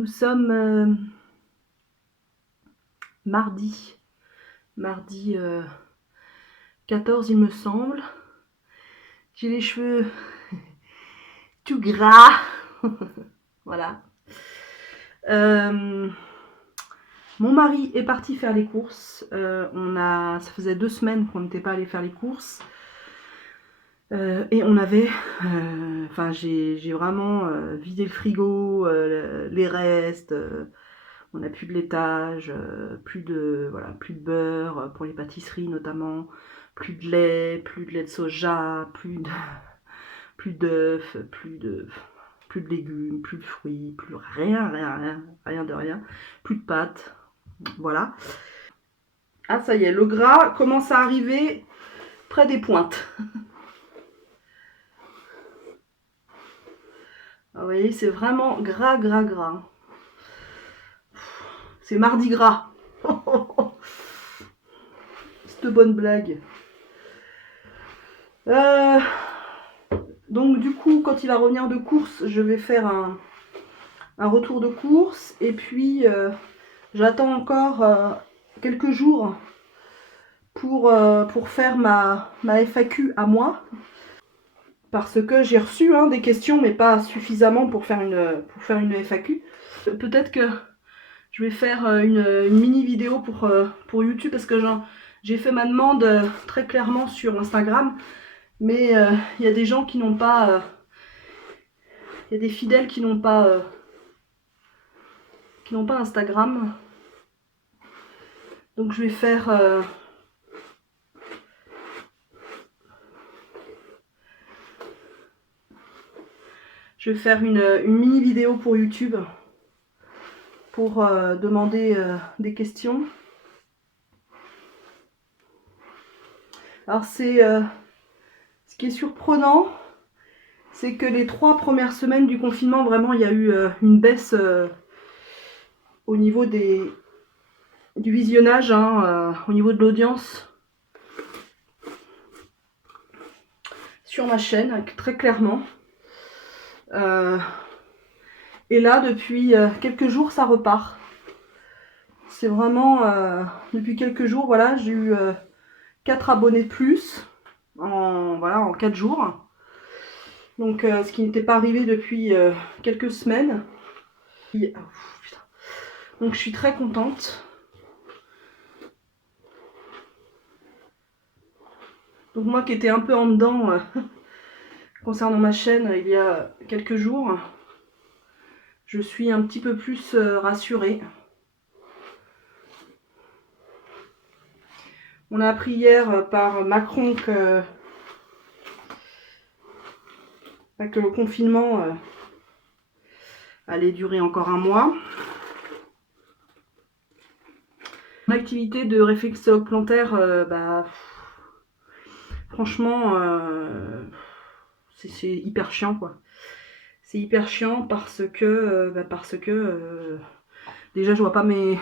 Nous sommes mardi 14 il me semble. J'ai les cheveux tout gras. Voilà. Mon mari est parti faire les courses. Ça faisait 2 semaines qu'on n'était pas allé faire les courses. Et on avait, j'ai vraiment vidé le frigo, les restes. On n'a plus de laitage, plus de beurre pour les pâtisseries notamment, plus de lait de soja, plus d'œufs, plus de légumes, plus de fruits, plus rien de rien, plus de pâtes, voilà. Ah ça y est, le gras commence à arriver près des pointes. Ah, vous voyez, c'est vraiment gras. C'est mardi gras. Cette bonne blague. Donc du coup, quand il va revenir de course, je vais faire un retour de course. Et puis, j'attends encore quelques jours pour faire ma FAQ à moi. Parce que j'ai reçu des questions, mais pas suffisamment pour faire une FAQ. Peut-être que je vais faire une mini vidéo pour YouTube, parce que j'ai fait ma demande très clairement sur Instagram. Mais il y a des gens qui n'ont pas... Il y a des fidèles qui n'ont pas Instagram. Donc je vais faire... une mini vidéo pour YouTube pour demander des questions. Alors ce qui est surprenant, c'est que les 3 premières semaines du confinement, vraiment, il y a eu une baisse au niveau du visionnage, au niveau de l'audience sur ma chaîne, très clairement. Et là, depuis quelques jours, ça repart. C'est vraiment, depuis quelques jours, voilà, j'ai eu 4 abonnés de plus en 4 jours. Donc, ce qui n'était pas arrivé depuis quelques semaines. Donc, je suis très contente. Donc, moi qui étais un peu en dedans concernant ma chaîne il y a quelques jours, je suis un petit peu plus rassurée. On a appris hier par Macron que le confinement allait durer encore un mois. Mon activité de réflexologue plantaire, franchement, c'est hyper chiant, quoi. C'est hyper chiant parce que déjà je vois pas mes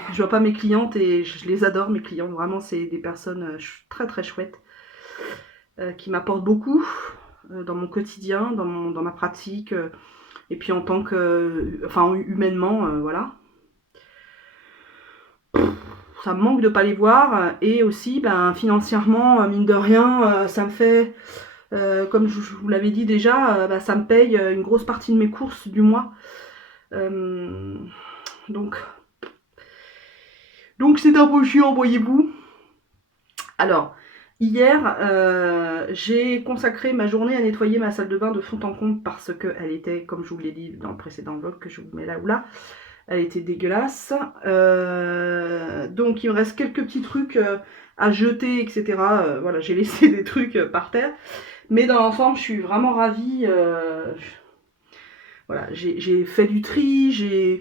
clientes, et je les adore, mes clientes. Vraiment, c'est des personnes très très chouettes qui m'apportent beaucoup dans mon quotidien, dans ma pratique, et puis en tant que, humainement, voilà. Ça me manque de pas les voir, et aussi financièrement, mine de rien, ça me fait, comme je vous l'avais dit déjà, ça me paye une grosse partie de mes courses du mois. Donc c'est un peu chiant, voyez-vous. Alors, hier, j'ai consacré ma journée à nettoyer ma salle de bain de fond en comble, parce qu'elle était, comme je vous l'ai dit dans le précédent vlog que je vous mets là ou là, elle était dégueulasse. Donc il me reste quelques petits trucs à jeter, etc. Voilà, j'ai laissé des trucs par terre. Mais dans l'ensemble, je suis vraiment ravie. Voilà, j'ai fait du tri, je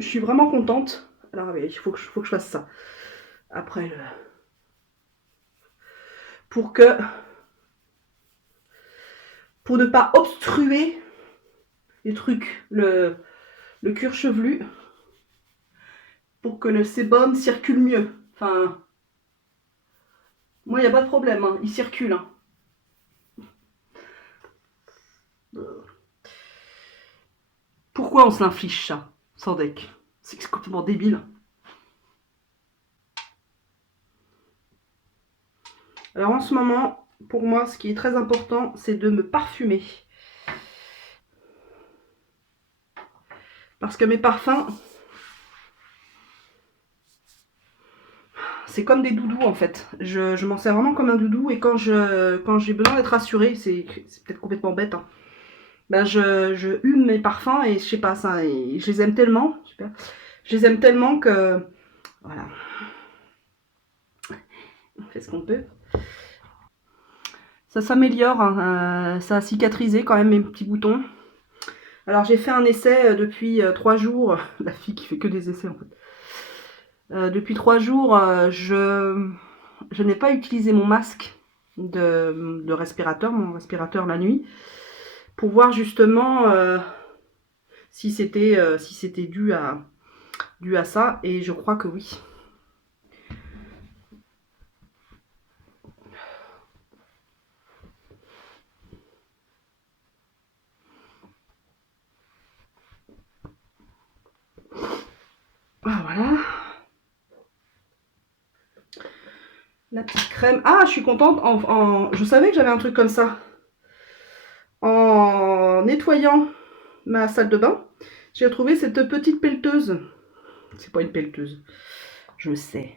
suis vraiment contente. Alors il faut que je fasse ça. Après, pour ne pas obstruer les trucs, le cuir chevelu, pour que le sébum circule mieux. Enfin, moi, il n'y a pas de problème, il circule. Pourquoi on se l'inflige ça, sans deck? C'est complètement débile. Alors en ce moment, pour moi, ce qui est très important, c'est de me parfumer. Parce que mes parfums, c'est comme des doudous en fait. Je m'en sers vraiment comme un doudou et quand j'ai besoin d'être rassurée, c'est peut-être complètement bête, hein, ben je hume mes parfums et je sais pas ça, et je les aime tellement, super, je les aime tellement que voilà, on fait ce qu'on peut. Ça s'améliore, hein, ça a cicatrisé quand même mes petits boutons. Alors j'ai fait un essai depuis 3 jours, la fille qui fait que des essais en fait. Depuis 3 jours, je n'ai pas utilisé mon masque de respirateur, mon respirateur la nuit, pour voir justement si c'était dû à ça, et je crois que oui. Ah, voilà. La petite crème. Ah, je suis contente. Je savais que j'avais un truc comme ça. En nettoyant ma salle de bain, j'ai retrouvé cette petite pelleteuse. C'est pas une pelleteuse, je sais.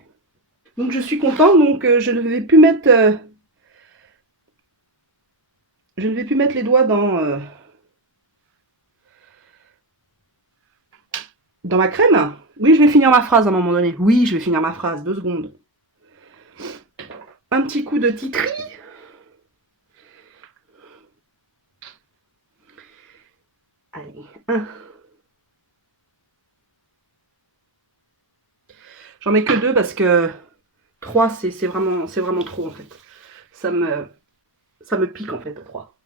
Donc je suis contente. Donc je ne vais plus mettre, les doigts dans ma crème. Oui, je vais finir ma phrase à un moment donné. Oui, je vais finir ma phrase. 2 secondes. Un petit coup de titri. Allez, 1. J'en mets que 2 parce que 3 c'est vraiment trop en fait. Ça me pique en fait 3.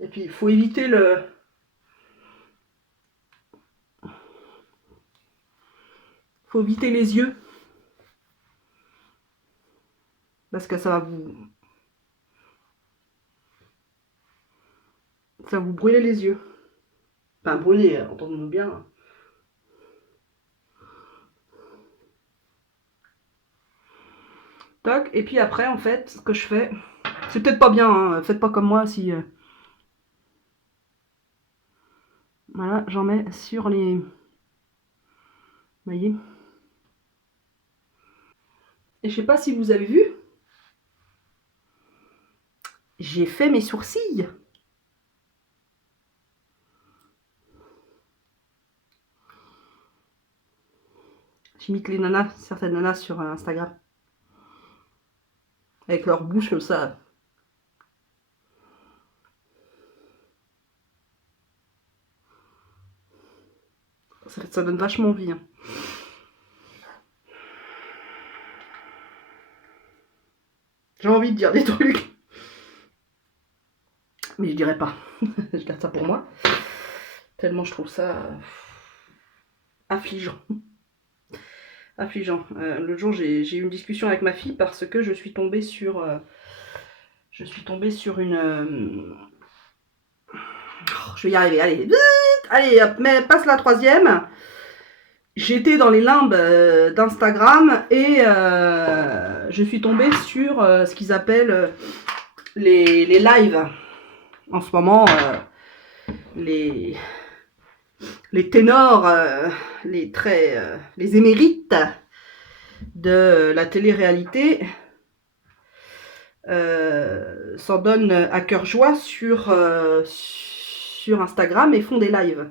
Et puis il faut éviter les yeux. Parce que ça va vous brûler les yeux. Enfin brûler, entendons-nous bien. Toc, et puis après en fait, ce que je fais, c'est peut-être pas bien, hein, faites pas comme moi si... Voilà, j'en mets sur les... Vous voyez? Et je sais pas si vous avez vu, j'ai fait mes sourcils. J'imite les nanas, certaines nanas sur Instagram. Avec leur bouche comme ça. Ça donne vachement envie. Hein. J'ai envie de dire des trucs. Mais je dirais pas. Je garde ça pour moi. Tellement je trouve ça affligeant. Affligeant. Le jour, j'ai eu une discussion avec ma fille parce que je suis tombée sur une... je vais y arriver, allez. Vite, allez, hop, mais passe la 3e. J'étais dans les limbes d'Instagram et je suis tombée sur ce qu'ils appellent les lives. En ce moment, les ténors, les émérites de la télé-réalité s'en donnent à cœur joie sur Instagram et font des lives.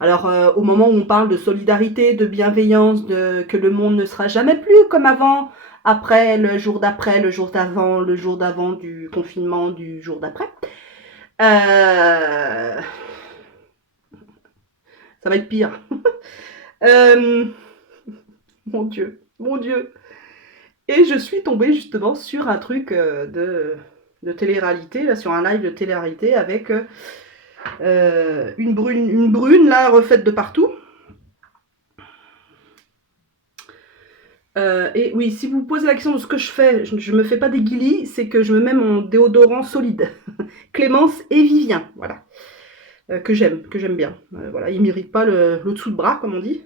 Alors, au moment où on parle de solidarité, de bienveillance, que le monde ne sera jamais plus comme avant, après, le jour d'après, le jour d'avant, le jour d'avant du confinement, du jour d'après, ça va être pire. Mon Dieu, mon Dieu. Et je suis tombée justement sur un truc de télé-réalité, là, sur un live de télé-réalité avec une brune là refaite de partout. Et oui, si vous posez la question de ce que je fais, je me fais pas des guilis, c'est que je me mets mon déodorant solide. Clémence et Vivien, voilà. que j'aime bien. Voilà, il m'irrite pas le dessous de bras, comme on dit.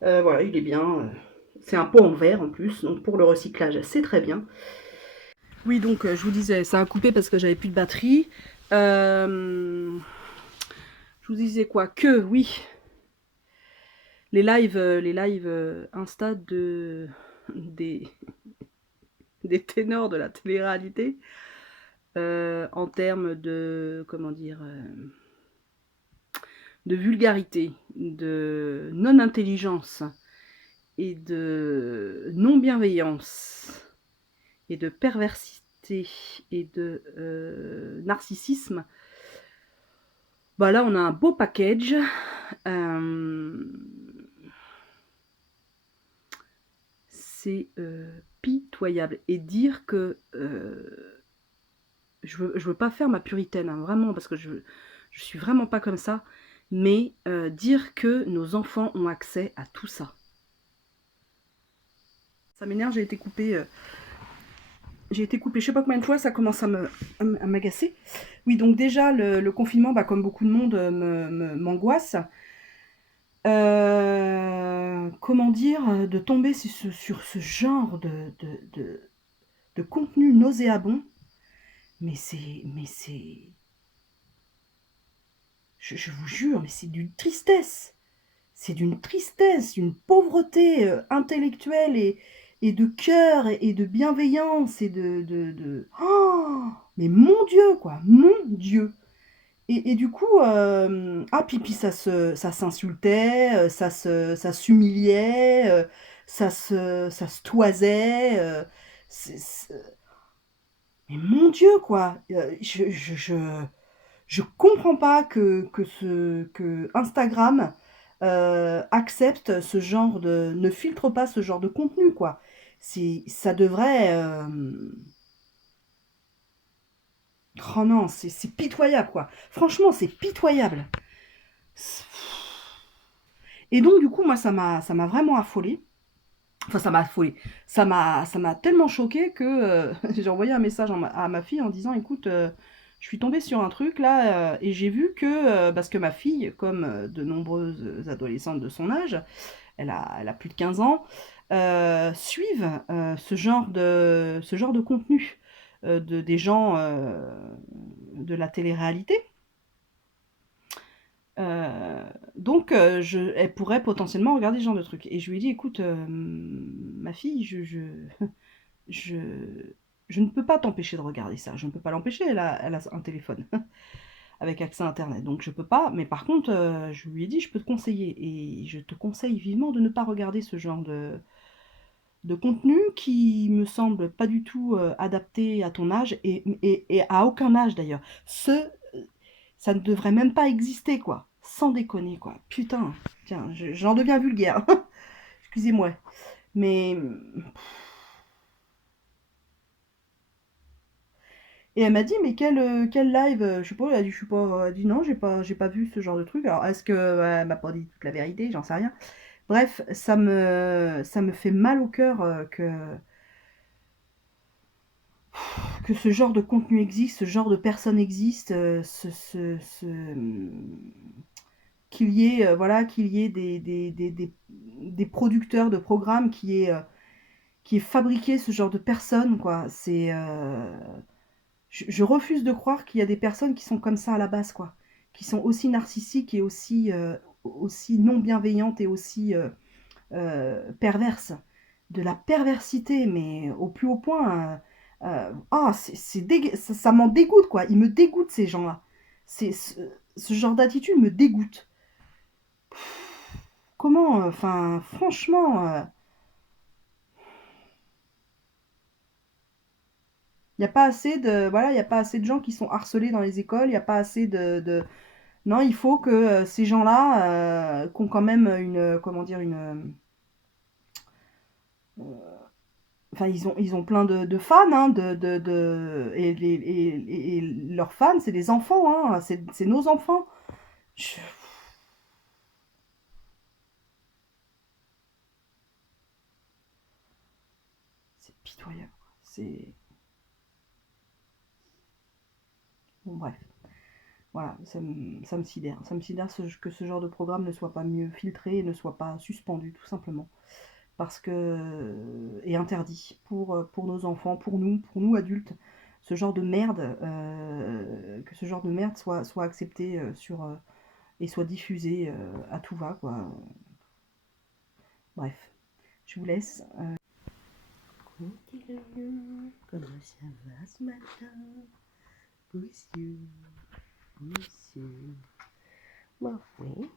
Voilà, il est bien. C'est un pot en verre en plus, donc pour le recyclage, c'est très bien. Oui, donc je vous disais, ça a coupé parce que j'avais plus de batterie. Je vous disais quoi? Que oui, les lives Insta des, des ténors de la télé-réalité, en termes de, comment dire, de vulgarité, de non-intelligence et de non-bienveillance et de perversité et de narcissisme, bah là on a un beau package. C'est pitoyable. Et dire que je veux pas faire ma puritaine, hein, vraiment, parce que je suis vraiment pas comme ça, mais dire que nos enfants ont accès à tout ça. Ça m'énerve, j'ai été coupée, je sais pas combien de fois, ça commence à m'agacer. Oui, donc déjà, le confinement, bah, comme beaucoup de monde, m'angoisse. Comment dire, de tomber sur ce genre de contenu nauséabond, mais c'est, je vous jure, mais c'est d'une tristesse. C'est d'une tristesse, d'une pauvreté intellectuelle et de cœur et de bienveillance et Oh, mais mon Dieu, quoi, mon Dieu. Et du coup, puis ça s'insultait, ça s'humiliait, ça se toisait. Mais mon Dieu, quoi. Je comprends pas que Instagram accepte ce genre de, ne filtre pas ce genre de contenu, quoi. Ça devrait. Oh non, c'est pitoyable, quoi. Franchement, c'est pitoyable. Et donc, du coup, moi, ça m'a vraiment affolée. Enfin, ça m'a affolée. Ça m'a tellement choquée que j'ai envoyé un message à ma fille en disant, écoute, je suis tombée sur un truc là et j'ai vu que, parce que ma fille, comme de nombreuses adolescentes de son âge, elle a plus de 15 ans, suivent ce genre de contenu des gens de la télé-réalité. Donc, elle pourrait potentiellement regarder ce genre de truc. Et je lui ai dit, écoute, ma fille, je, je ne peux pas t'empêcher de regarder ça. Je ne peux pas l'empêcher, elle a un téléphone avec accès à Internet. Donc, je peux pas. Mais par contre, je lui ai dit, je peux te conseiller. Et je te conseille vivement de ne pas regarder ce genre de contenu qui me semble pas du tout adapté à ton âge et à aucun âge d'ailleurs. Ça ne devrait même pas exister, quoi. Sans déconner, quoi. Putain, tiens, j'en deviens vulgaire. Excusez-moi. Mais. Et elle m'a dit, mais quel live je sais pas, elle a dit, je sais pas, elle a dit non, j'ai pas vu ce genre de truc. Alors, est-ce que elle m'a pas dit toute la vérité? J'en sais rien. Bref, ça me fait mal au cœur que ce genre de contenu existe, ce genre de personnes existe, qu'il y ait des producteurs de programmes qui aient fabriqué ce genre de personnes, quoi. Je refuse de croire qu'il y a des personnes qui sont comme ça à la base, quoi. Qui sont aussi narcissiques et aussi non bienveillantes et aussi perverses. De la perversité, mais au plus haut point. Ça m'en dégoûte, quoi. Ils me dégoûtent, ces gens-là. Ce genre d'attitude me dégoûte. Comment, enfin, franchement, il n'y a pas assez de, voilà, il y a pas assez de gens qui sont harcelés dans les écoles, il n'y a pas assez Non, il faut que ces gens-là, qui ont quand même comment dire, enfin, ils ont plein de fans, hein, et leurs fans, c'est des enfants, hein, c'est nos enfants. Je- C'est pitoyable, c'est... Bon, bref. Voilà, ça me sidère. Ça me sidère que ce genre de programme ne soit pas mieux filtré et ne soit pas suspendu, tout simplement. Parce que, et interdit pour nos enfants, pour nous adultes, ce genre de merde, que ce genre de merde soit accepté et soit diffusé à tout va, quoi. Bref, je vous laisse. Comment ça va ce matin, monsieur, monsieur? Bon, oui.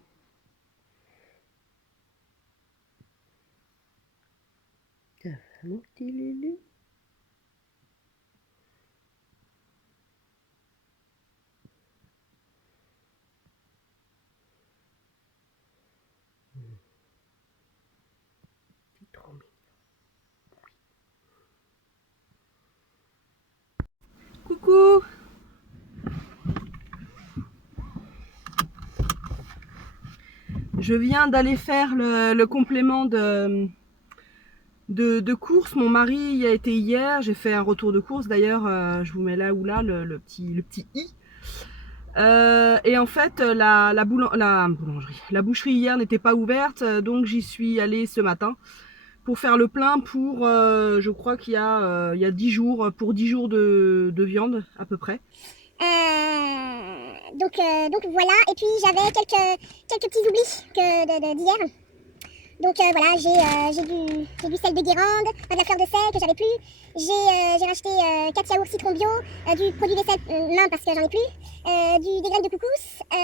Ça va, mon petit Lulu? C'est trop mignon. Coucou! Je viens d'aller faire le complément de course. Mon mari y a été hier. J'ai fait un retour de course. D'ailleurs, je vous mets là ou là le petit i. Et en fait, la boulangerie, la boucherie hier n'était pas ouverte, donc j'y suis allée ce matin pour faire le plein pour, je crois qu'il y a 10 jours, pour 10 jours de viande à peu près. Donc voilà, et puis j'avais quelques petits oublis d'hier. Donc voilà, j'ai du sel de Guérande, de la fleur de sel que j'avais plus. J'ai racheté 4 yaourts citron bio, du produit vaisselle main parce que j'en ai plus, des graines de couscous, 2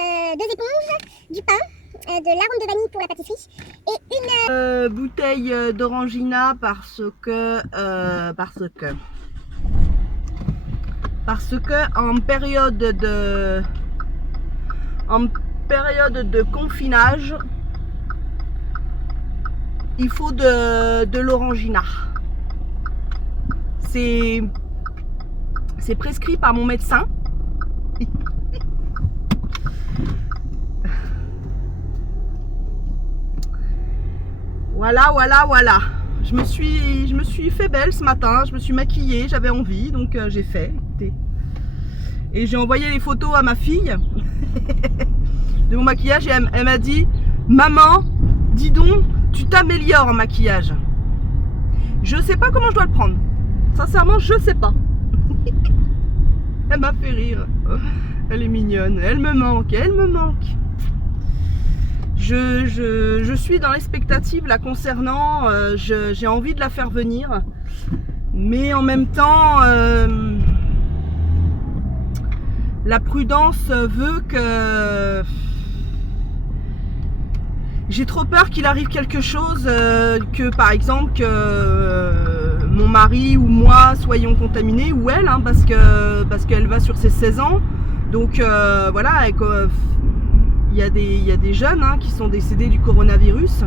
éponges, du pain, de l'arôme de vanille pour la pâtisserie et une Bouteille d'orangina parce que en période de confinage, il faut de l'orangina. C'est prescrit par mon médecin. Voilà. Je me suis fait belle ce matin, je me suis maquillée, j'avais envie, donc j'ai fait. Et j'ai envoyé les photos à ma fille de mon maquillage et elle m'a dit: maman, dis donc, tu t'améliores en maquillage. Je sais pas comment je dois le prendre. Sincèrement, je sais pas. Elle m'a fait rire. Elle est mignonne. Elle me manque. Je suis dans l'expectative la concernant. J'ai envie de la faire venir. Mais en même temps, la prudence veut que... J'ai trop peur qu'il arrive quelque chose, que par exemple que mon mari ou moi soyons contaminés, ou elle, hein, parce qu'elle va sur ses 16 ans. Donc voilà, il y a des jeunes hein, qui sont décédés du coronavirus.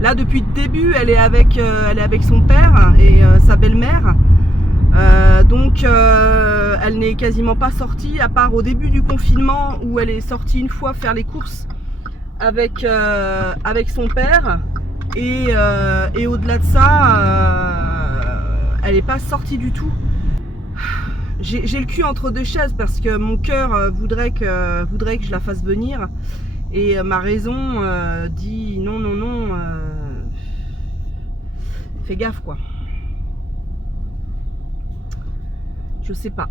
Là, depuis le début, elle est avec son père et sa belle-mère. Donc elle n'est quasiment pas sortie, à part au début du confinement où elle est sortie une fois faire les courses avec son père. Et au-delà de ça, elle n'est pas sortie du tout. J'ai le cul entre deux chaises parce que mon cœur voudrait que je la fasse venir. Et ma raison dit non, fais gaffe quoi. Je sais pas.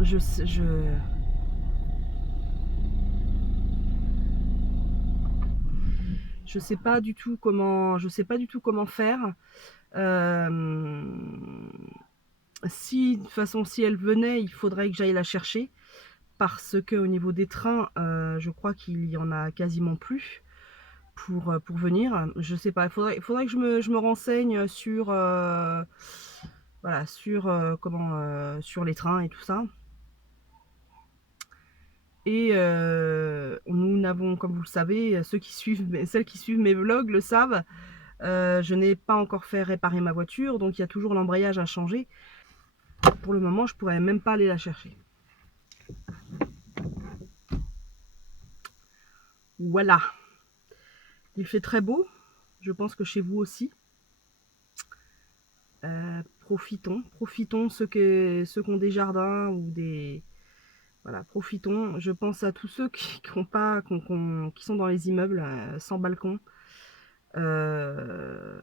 Je sais pas du tout comment faire. Si de toute façon si elle venait, il faudrait que j'aille la chercher parce que au niveau des trains, je crois qu'il y en a quasiment plus pour venir. Je sais pas. Il faudrait que je me renseigne sur voilà sur sur les trains et tout ça. Et nous n'avons, comme vous le savez, celles qui suivent mes vlogs le savent, je n'ai pas encore fait réparer ma voiture, donc il y a toujours l'embrayage à changer. Pour le moment, je pourrais même pas aller la chercher. Voilà. Il fait très beau. Je pense que chez vous aussi. profitons ceux qui ont des jardins ou des... Voilà, profitons. Je pense à tous ceux qui sont dans les immeubles sans balcon, euh,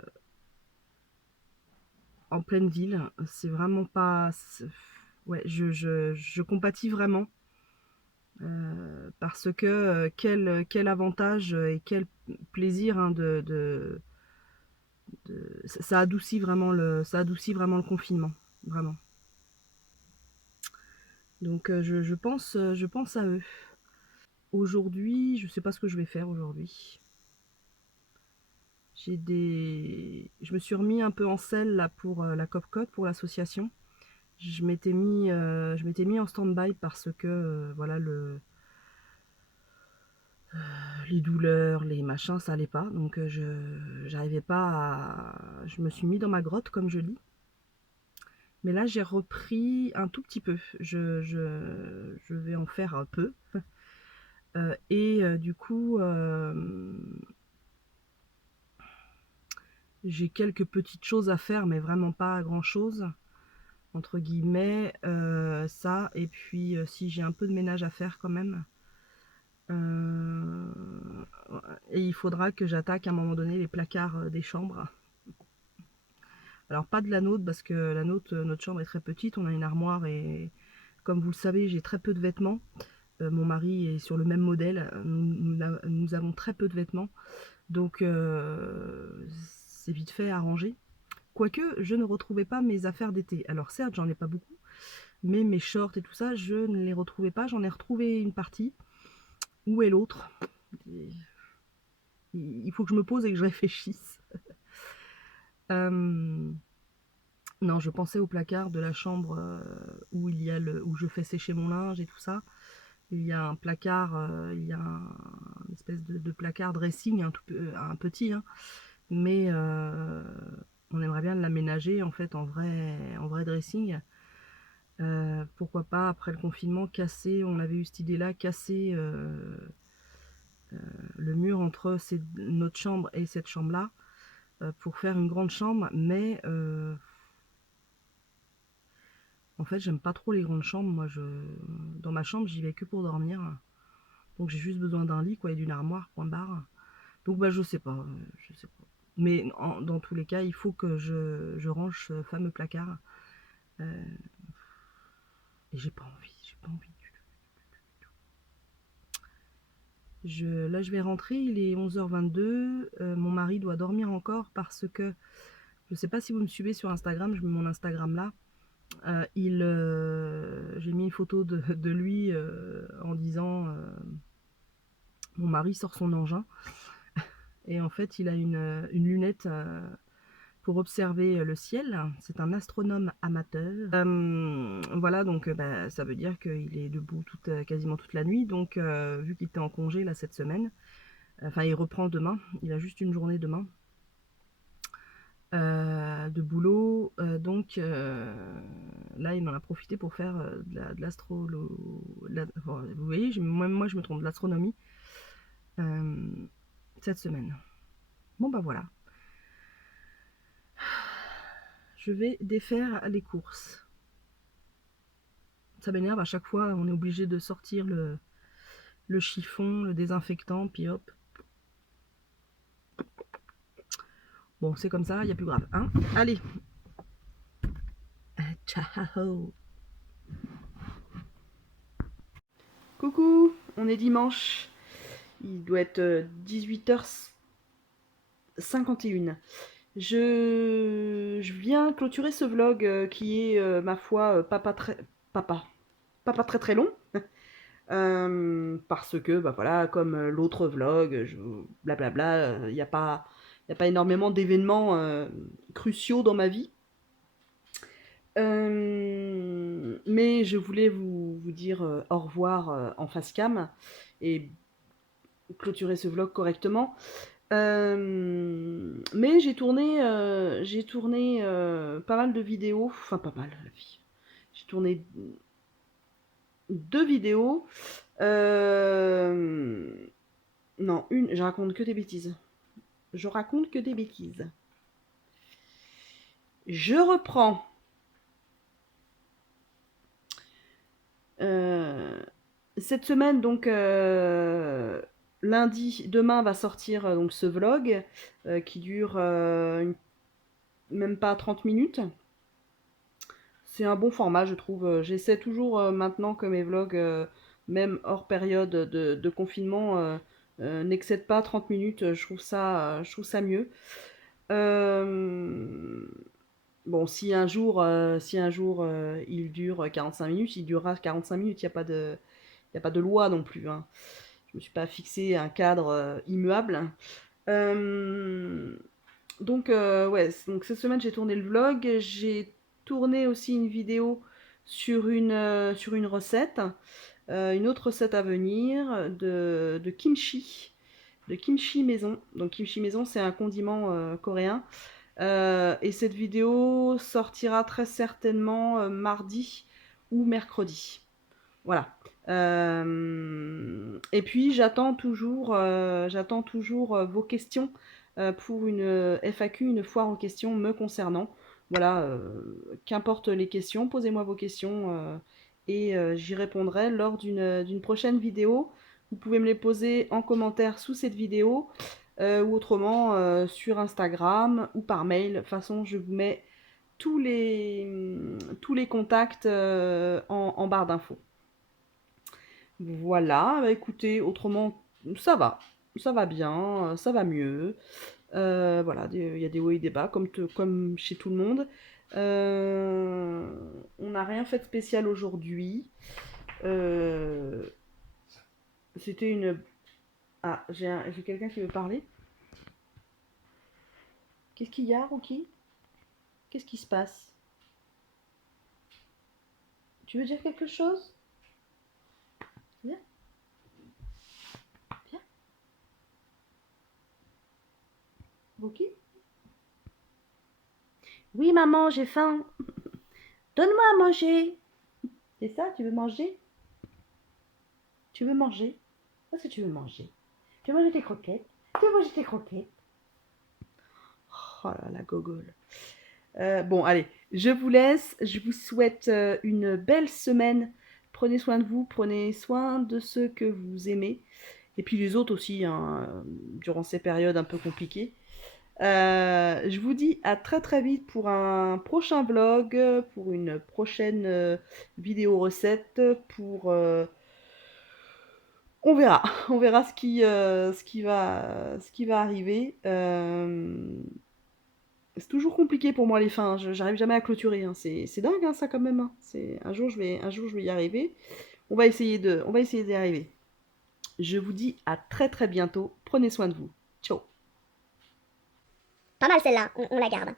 en pleine ville. C'est vraiment pas... Ouais, je compatis vraiment. Parce que quel avantage et quel plaisir hein, ça adoucit vraiment le confinement, vraiment. Donc je pense à eux. Aujourd'hui, je sais pas ce que je vais faire aujourd'hui. Je me suis remis un peu en selle là pour la COPCOT, pour l'association. Je m'étais mis en stand-by parce que voilà les douleurs, les machins, ça allait pas. Donc j'arrivais pas je me suis mis dans ma grotte comme je dis. Mais là j'ai repris un tout petit peu. Je vais en faire un peu. Du coup j'ai quelques petites choses à faire, mais vraiment pas grand chose entre guillemets, ça, et puis si j'ai un peu de ménage à faire quand même. Euh, et il faudra que j'attaque à un moment donné les placards des chambres. Alors pas de la nôtre, parce que la nôtre, notre chambre est très petite, on a une armoire et comme vous le savez, j'ai très peu de vêtements. Mon mari est sur le même modèle, nous avons très peu de vêtements, donc c'est vite fait à ranger. Quoique, je ne retrouvais pas mes affaires d'été. Alors certes, j'en ai pas beaucoup, mais mes shorts et tout ça, je ne les retrouvais pas. J'en ai retrouvé une partie. Où est l'autre? Il faut que je me pose et que je réfléchisse. Euh, non, je pensais au placard de la chambre où je fais sécher mon linge et tout ça. Il y a un placard, une espèce de placard dressing, un petit, hein, mais on aimerait bien l'aménager en fait en vrai dressing. Pourquoi pas après le confinement casser, on avait eu cette idée là, casser le mur entre notre chambre et cette chambre là pour faire une grande chambre, mais en fait j'aime pas trop les grandes chambres. Dans ma chambre j'y vais que pour dormir, donc j'ai juste besoin d'un lit quoi et d'une armoire, point barre. Donc bah je sais pas, mais dans tous les cas il faut que je range ce fameux placard. euh, et j'ai pas envie. Là, je vais rentrer, il est 11h22. Mon mari doit dormir encore parce que, je ne sais pas si vous me suivez sur Instagram, je mets mon Instagram là. J'ai mis une photo de lui en disant mon mari sort son engin. Et en fait, il a une lunette pour observer le ciel. C'est un astronome amateur. Voilà, donc bah, ça veut dire qu'il est debout quasiment toute la nuit. Donc, vu qu'il était en congé là cette semaine, enfin, il reprend demain. Il a juste une journée demain de boulot. Donc là, il en a profité pour faire de l'astro. Enfin, vous voyez, moi, je me trompe, de l'astronomie euh, cette semaine. Bon, bah voilà. Je vais défaire les courses. Ça m'énerve, à chaque fois, on est obligé de sortir le chiffon, le désinfectant, puis hop. Bon, c'est comme ça, il n'y a plus grave. Hein, allez. Ciao. Coucou, on est dimanche. Il doit être 18h51. Je viens clôturer ce vlog qui est, ma foi, papa, pas très très long. Parce que, bah voilà, comme l'autre vlog, blablabla, y a pas énormément d'événements cruciaux dans ma vie. Mais je voulais vous dire au revoir en face cam et clôturer ce vlog correctement. Mais j'ai tourné pas mal de vidéos, enfin pas mal, la vie. J'ai tourné 2 vidéos. Non, je raconte que des bêtises. Je raconte que des bêtises. Je reprends. Cette semaine, donc, lundi, demain va sortir donc ce vlog qui dure même pas 30 minutes. C'est un bon format, je trouve. J'essaie toujours maintenant que mes vlogs, même hors période de confinement, n'excèdent pas 30 minutes. Je trouve ça mieux. Euh, Bon, si un jour il dure 45 minutes, il durera 45 minutes. Il y a pas de loi non plus, hein. Je me suis pas fixé un cadre immuable. Euh, ouais, donc cette semaine j'ai tourné le vlog. J'ai tourné aussi une vidéo sur une recette, une autre recette à venir de kimchi maison. Donc kimchi maison, c'est un condiment coréen. Et cette vidéo sortira très certainement mardi ou mercredi. Voilà. Et puis j'attends toujours vos questions pour une FAQ, une foire aux questions me concernant. Voilà, qu'importe les questions, posez-moi vos questions et j'y répondrai lors d'une prochaine vidéo. Vous pouvez me les poser en commentaire sous cette vidéo ou autrement sur Instagram ou par mail. De toute façon, je vous mets tous les contacts en barre d'infos. Voilà, bah écoutez, autrement, ça va bien, ça va mieux. Voilà, il y a des hauts et des bas, comme chez tout le monde. On n'a rien fait de spécial aujourd'hui. Euh, C'était une... Ah, j'ai quelqu'un qui veut parler. Qu'est-ce qu'il y a, Rocky? Qu'est-ce qui se passe? Tu veux dire quelque chose? Viens, viens. Rocky? Oui, maman, j'ai faim. Donne-moi à manger. C'est ça, tu veux manger? Tu veux manger? Qu'est-ce que tu veux manger? Tu veux manger tes croquettes? Tu veux manger tes croquettes? Oh là la gogole. Bon, allez, je vous laisse. Je vous souhaite une belle semaine. Prenez soin de vous, prenez soin de ceux que vous aimez. Et puis les autres aussi, hein, durant ces périodes un peu compliquées. Je vous dis à très très vite pour un prochain vlog, pour une prochaine vidéo recette, on verra, on verra ce qui va arriver. C'est toujours compliqué pour moi les fins, j'arrive jamais à clôturer, hein. C'est dingue hein, ça quand même, hein. Un jour je vais y arriver. On va essayer d'y arriver. Je vous dis à très très bientôt. Prenez soin de vous. Ciao. Pas mal celle-là, on la garde.